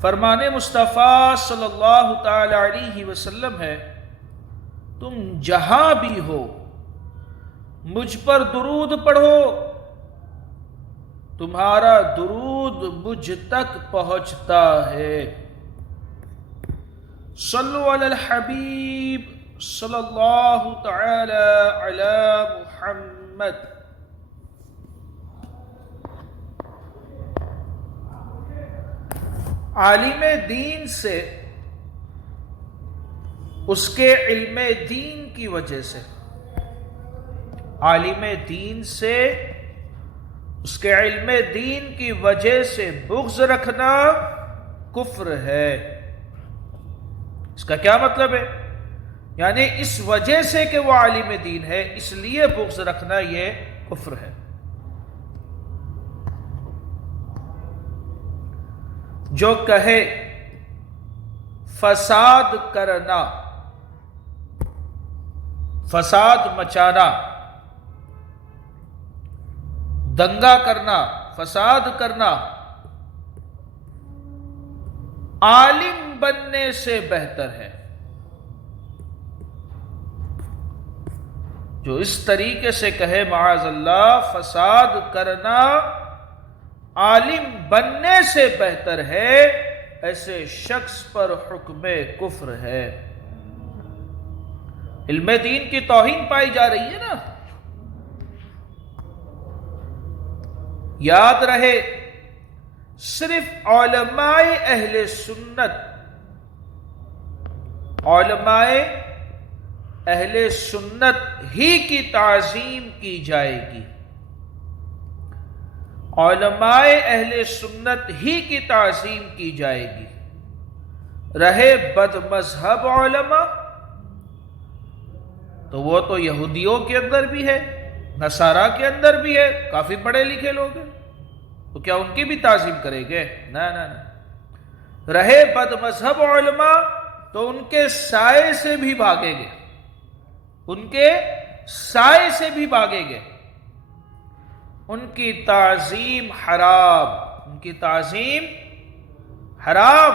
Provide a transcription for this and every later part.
فرمان مصطفیٰ صلی اللہ تعالی علیہ وسلم ہے، تم جہاں بھی ہو مجھ پر درود پڑھو، تمہارا درود مجھ تک پہنچتا ہے۔ صلو علی الحبیب صلی اللہ تعالی علی محمد۔ عالم دین سے اس کے علم دین کی وجہ سے، عالم دین سے اس کے علم دین کی وجہ سے بغض رکھنا کفر ہے۔ اس کا کیا مطلب ہے؟ یعنی اس وجہ سے کہ وہ عالم دین ہے اس لیے بغض رکھنا یہ کفر ہے۔ جو کہے فساد کرنا، فساد مچانا، دنگا کرنا، فساد کرنا عالم بننے سے بہتر ہے، جو اس طریقے سے کہے معاذ اللہ فساد کرنا عالم بننے سے بہتر ہے، ایسے شخص پر حکم کفر ہے۔ علم دین کی توہین پائی جا رہی ہے نا۔ یاد رہے صرف علماء اہل سنت، علماء اہل سنت ہی کی تعظیم کی جائے گی، علماء اہل سنت ہی کی تعظیم کی جائے گی۔ رہے بد مذہب علماء تو وہ تو یہودیوں کے اندر بھی ہے، نصارہ کے اندر بھی ہے، کافی پڑھے لکھے لوگ ہیں، تو کیا ان کی بھی تعظیم کریں گے؟ نہ نہ نہ۔ رہے بد مذہب علماء تو ان کے سائے سے بھی بھاگیں گے، ان کے سائے سے بھی بھاگیں گے۔ ان کی تعظیم حرام، ان کی تعظیم حرام،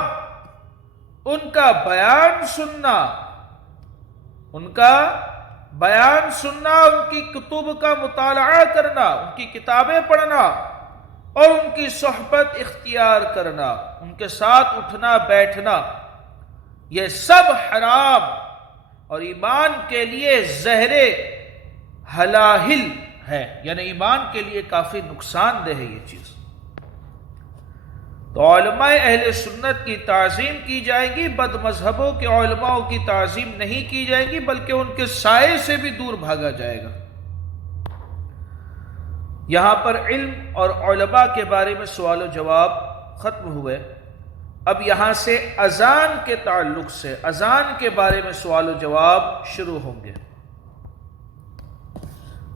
ان کا بیان سننا، ان کا بیان سننا، ان کی کتب کا مطالعہ کرنا، ان کی کتابیں پڑھنا اور ان کی صحبت اختیار کرنا، ان کے ساتھ اٹھنا بیٹھنا، یہ سب حرام اور ایمان کے لیے زہر ہلاہل ہے، یعنی ایمان کے لیے کافی نقصان دہ ہے یہ چیز۔ تو علماء اہل سنت کی تعظیم کی جائے گی، بد مذہبوں کے علماء کی تعظیم نہیں کی جائے گی، بلکہ ان کے سائے سے بھی دور بھاگا جائے گا۔ یہاں پر علم اور علماء کے بارے میں سوال و جواب ختم ہوئے۔ اب یہاں سے اذان کے تعلق سے، اذان کے بارے میں سوال و جواب شروع ہوں گے۔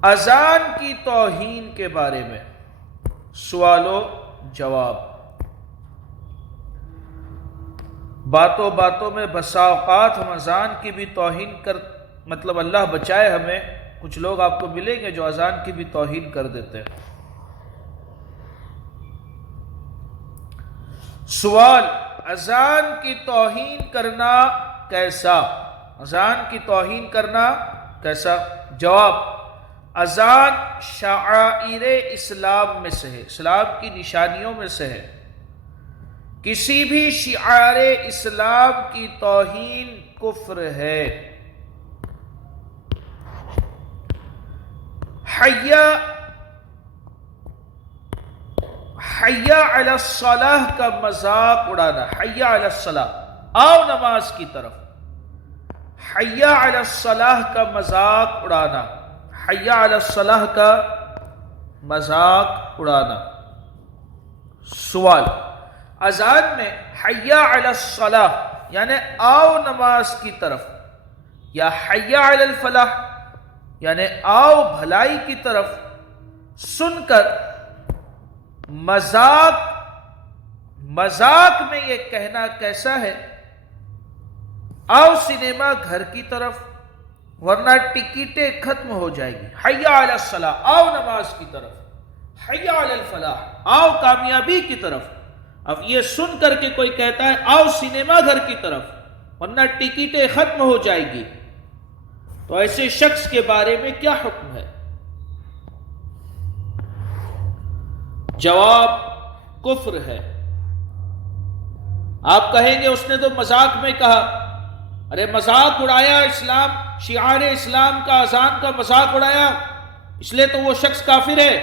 اذان کی توہین کے بارے میں سوال و جواب۔ باتوں باتوں میں بسا اوقات ہم اذان کی بھی توہین مطلب اللہ بچائے ہمیں، کچھ لوگ آپ کو ملیں گے جو اذان کی بھی توہین کر دیتے ہیں۔ سوال، اذان کی توہین کرنا کیسا؟ اذان کی توہین کرنا کیسا؟ جواب، اذان شعائر اسلام میں سے ہے، اسلام کی نشانیوں میں سے ہے۔ کسی بھی شعائر اسلام کی توہین کفر ہے۔ حی علی الصلاح کا مذاق اڑانا، حی علی الصلاح، آؤ نماز کی طرف، حی علی الصلاح کا مذاق اڑانا، حی علی الصلاح کا مذاق اڑانا۔ سوال، اذان میں حی علی الصلاح یعنی آؤ نماز کی طرف، یا حی علی الفلاح یعنی آؤ بھلائی کی طرف سن کر مذاق میں یہ کہنا کیسا ہے؟ آؤ سنیما گھر کی طرف ورنہ ٹکٹیں ختم ہو جائے گی، حی علی الصلاح، آؤ نماز کی طرف، حی علی الفلاح، آؤ کامیابی کی طرف۔ اب یہ سن کر کے کوئی کہتا ہے آؤ سینما گھر کی طرف ورنہ ٹکٹیں ختم ہو جائے گی، تو ایسے شخص کے بارے میں کیا حکم ہے؟ جواب کفر ہے۔ آپ کہیں گے اس نے تو مذاق میں کہا، ارے مذاق اڑایا، اسلام شعار اسلام کا اذان کا مذاق اڑایا، اس لیے تو وہ شخص کافر ہے۔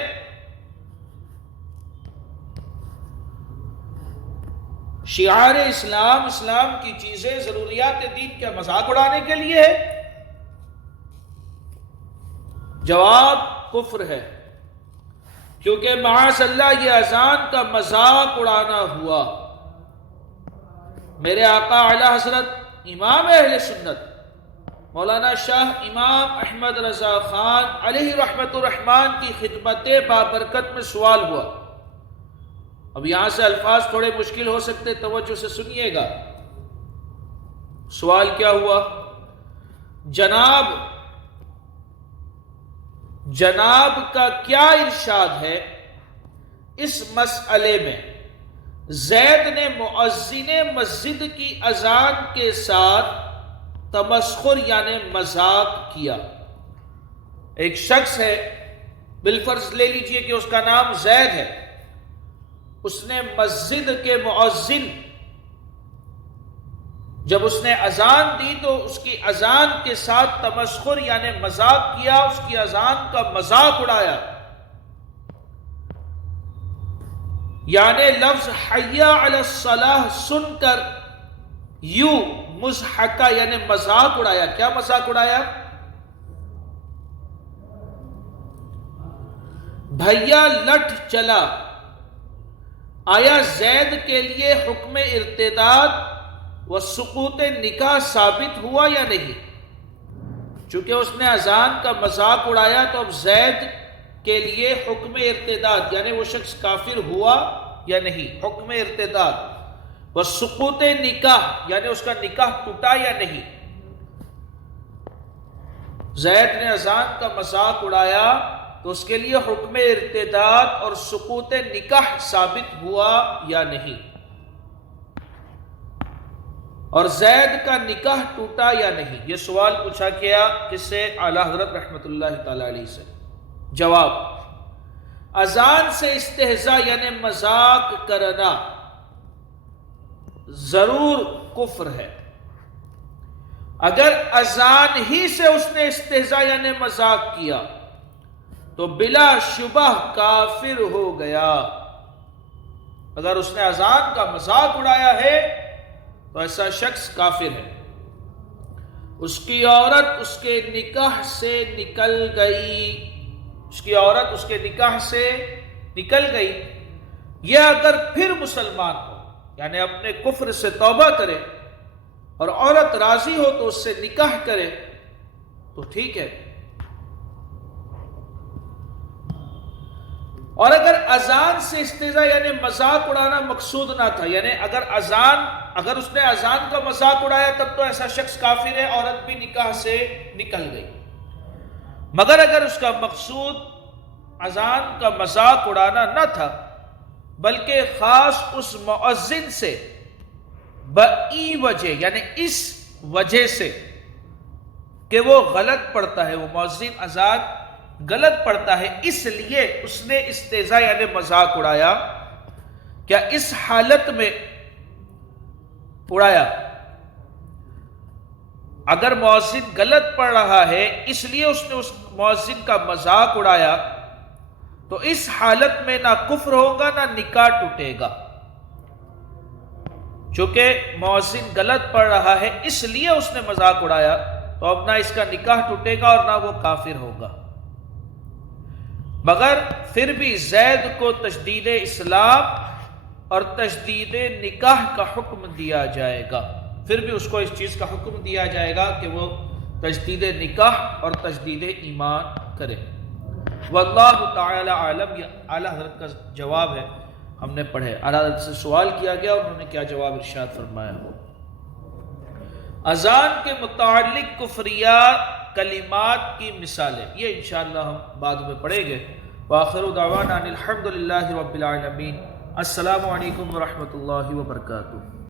شعار اسلام، اسلام کی چیزیں، ضروریات دین کیا مذاق اڑانے کے لیے ہے؟ جواب کفر ہے، کیونکہ معاذ اللہ یہ اذان کا مذاق اڑانا ہوا۔ میرے آقا اعلی حضرت امام اہل سنت مولانا شاہ امام احمد رضا خان علیہ رحمت الرحمن کی خدمت بابرکت میں سوال ہوا۔ اب یہاں سے الفاظ تھوڑے مشکل ہو سکتے، توجہ سے سنیے گا۔ سوال کیا ہوا؟ جناب کا کیا ارشاد ہے اس مسئلے میں زید نے مؤذن مسجد کی اذان کے ساتھ تمسخر یعنی مذاق کیا؟ ایک شخص ہے، بالفرض لے لیجئے کہ اس کا نام زید ہے، اس نے مسجد کے مؤذن جب اس نے اذان دی تو اس کی اذان کے ساتھ تمسخر یعنی مذاق کیا، اس کی اذان کا مذاق اڑایا، یعنی لفظ حی علی الصلاح سن کر یوں مضحکہ یعنی مذاق اڑایا۔ کیا مذاق اڑایا؟ بھیا لٹ چلا، آیا زید کے لیے حکم ارتداد و سقوط نکاح ثابت ہوا یا نہیں؟ چونکہ اس نے اذان کا مذاق اڑایا تو اب زید کے لیے حکم ارتداد یعنی وہ شخص کافر ہوا یا نہیں؟ حکم ارتداد و سقوط نکاح یعنی اس کا نکاح ٹوٹا یا نہیں؟ زید نے اذان کا مذاق اڑایا تو اس کے لیے حکم ارتداد اور سقوط نکاح ثابت ہوا یا نہیں؟ اور زید کا نکاح ٹوٹا یا نہیں؟ یہ سوال پوچھا گیا کس سے؟ اعلی حضرت رحمت اللہ تعالی علیہ سے۔ جواب: اذان سے استہزاء یعنی مذاق کرنا ضرور کفر ہے۔ اگر اذان ہی سے اس نے استہزاء یعنی مذاق کیا تو بلا شبہ کافر ہو گیا۔ اگر اس نے اذان کا مذاق اڑایا ہے تو ایسا شخص کافر ہے۔ اس کی عورت اس کے نکاح سے نکل گئی، اس کی عورت اس کے نکاح سے نکل گئی۔ یہ اگر پھر مسلمان ہو یعنی اپنے کفر سے توبہ کرے اور عورت راضی ہو تو اس سے نکاح کرے تو ٹھیک ہے۔ اور اگر اذان سے استہزاء یعنی مذاق اڑانا مقصود نہ تھا، یعنی اگر اس نے اذان کا مذاق اڑایا تب تو ایسا شخص کافر ہے، عورت بھی نکاح سے نکل گئی۔ مگر اگر اس کا مقصود اذان کا مذاق اڑانا نہ تھا بلکہ خاص اس مؤذن سے بئی وجہ یعنی اس وجہ سے کہ وہ غلط پڑھتا ہے، وہ مؤذن اذان غلط پڑھتا ہے، اس لیے اس نے استہزاء یعنی مذاق اڑایا، کیا اس حالت میں اڑایا؟ اگر مؤذن غلط پڑھ رہا ہے اس لیے اس نے اس مؤذن کا مذاق اڑایا تو اس حالت میں نہ کفر ہوگا نہ نکاح ٹوٹے گا، چونکہ مؤذن غلط پڑھ رہا ہے اس لیے اس نے مذاق اڑایا تو اب نہ اس کا نکاح ٹوٹے گا اور نہ وہ کافر ہوگا۔ مگر پھر بھی زید کو تجدید اسلام اور تجدید نکاح کا حکم دیا جائے گا، پھر بھی اس کو اس چیز کا حکم دیا جائے گا کہ وہ تجدید نکاح اور تجدید ایمان کرے۔ واللہ تعالی عالم۔ یہ اعلیٰ حضرت کا جواب ہے، ہم نے پڑھے۔ اعلیٰ حضرت سے سوال کیا گیا، انہوں نے کیا جواب ارشاد فرمایا ہو۔ اذان کے متعلق کفریہ کلمات کی مثالیں، یہ انشاءاللہ ہم بعد میں پڑھیں گے۔ وآخر دعوانا ان الحمد للہ رب العالمین۔ السلام علیکم ورحمۃ اللہ وبرکاتہ۔